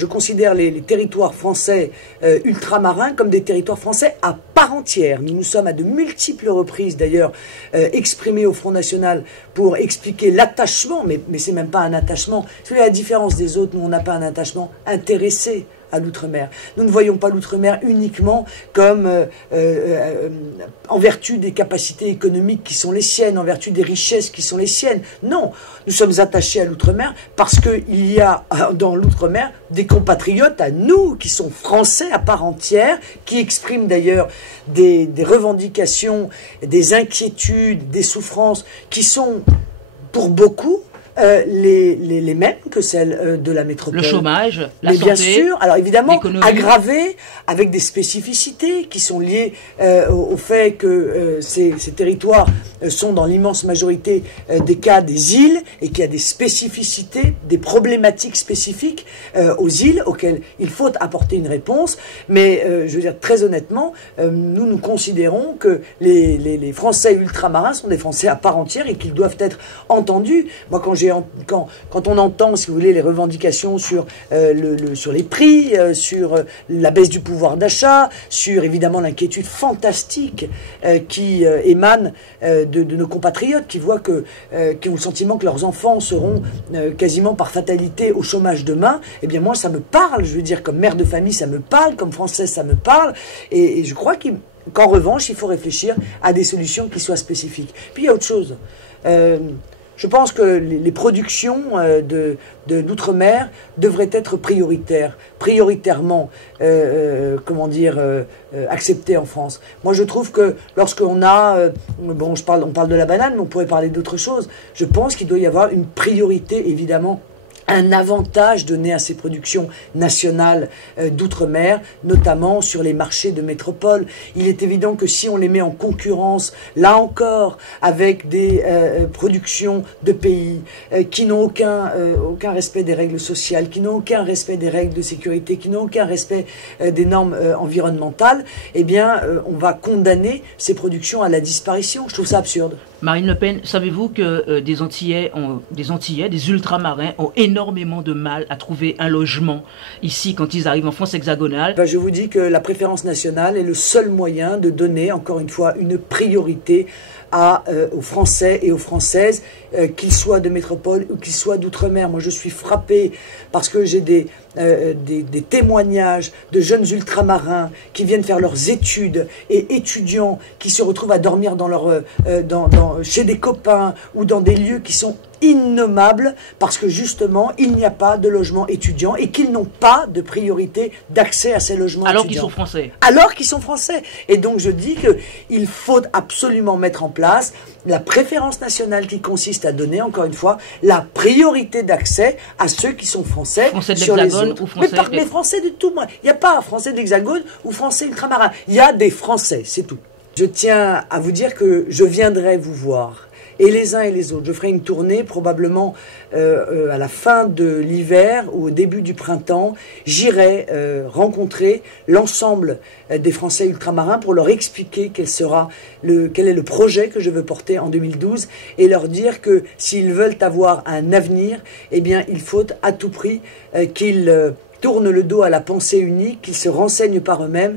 Je considère les territoires français ultramarins comme des territoires français à part entière. Nous nous sommes à de multiples reprises d'ailleurs exprimés au Front National pour expliquer l'attachement, mais c'est même pas un attachement. C'est la différence des autres, nous on n'a pas un attachement intéressé à l'outre-mer. Nous ne voyons pas l'outre-mer uniquement comme en vertu des capacités économiques qui sont les siennes, en vertu des richesses qui sont les siennes. Non, nous sommes attachés à l'outre-mer parce qu'il y a dans l'outre-mer des compatriotes à nous qui sont français à part entière, qui expriment d'ailleurs des revendications, des inquiétudes, des souffrances qui sont pour beaucoup les mêmes que celles de la métropole. Le chômage, la santé, bien sûr, alors évidemment, aggravées avec des spécificités qui sont liées au fait que ces territoires sont dans l'immense majorité des cas des îles et qu'il y a des spécificités, des problématiques spécifiques aux îles auxquelles il faut apporter une réponse. Mais je veux dire très honnêtement, nous considérons que les Français ultramarins sont des Français à part entière et qu'ils doivent être entendus. Moi, quand on entend, si vous voulez, les revendications sur les prix, sur la baisse du pouvoir d'achat, sur évidemment l'inquiétude fantastique qui émane de nos compatriotes qui voient qui ont le sentiment que leurs enfants seront quasiment par fatalité au chômage demain, eh bien moi ça me parle, je veux dire comme mère de famille ça me parle, comme française ça me parle, et je crois qu'en revanche il faut réfléchir à des solutions qui soient spécifiques. Puis il y a autre chose. Je pense que les productions d'outre-mer devraient être prioritairement, acceptées en France. Moi, je trouve que lorsqu'on a, on parle de la banane, mais on pourrait parler d'autre chose. Je pense qu'il doit y avoir une priorité, évidemment, un avantage donné à ces productions nationales d'outre-mer, notamment sur les marchés de métropole. Il est évident que si on les met en concurrence, là encore, avec des productions de pays qui n'ont aucun respect des règles sociales, qui n'ont aucun respect des règles de sécurité, qui n'ont aucun respect des normes environnementales, eh bien, on va condamner ces productions à la disparition. Je trouve ça absurde. Marine Le Pen, savez-vous que des Antillais, des ultramarins ont énormément de mal à trouver un logement ici quand ils arrivent en France hexagonale? Je vous dis que la préférence nationale est le seul moyen de donner, encore une fois, une priorité aux Français et aux Françaises, qu'ils soient de métropole ou qu'ils soient d'outre-mer. Moi, je suis frappé parce que j'ai des témoignages de jeunes ultramarins qui viennent faire leurs études et étudiants qui se retrouvent à dormir chez des copains ou dans des lieux qui sont innommables parce que justement il n'y a pas de logement étudiant et qu'ils n'ont pas de priorité d'accès à ces logements alors étudiants. Qu'ils sont français. Alors qu'ils sont français. Et donc je dis qu'il faut absolument mettre en place la préférence nationale qui consiste à donner, encore une fois, la priorité d'accès à ceux qui sont français. Français de l'Hexagone ou français... Mais français de tout. Il n'y a pas français de l'Hexagone ou français ultramarin. Il y a des Français, c'est tout. Je tiens à vous dire que je viendrai vous voir. Et les uns et les autres. Je ferai une tournée probablement à la fin de l'hiver ou au début du printemps. J'irai rencontrer l'ensemble des Français ultramarins pour leur expliquer quel est le projet que je veux porter en 2012 et leur dire que s'ils veulent avoir un avenir, eh bien il faut à tout prix qu'ils tournent le dos à la pensée unique, qu'ils se renseignent par eux-mêmes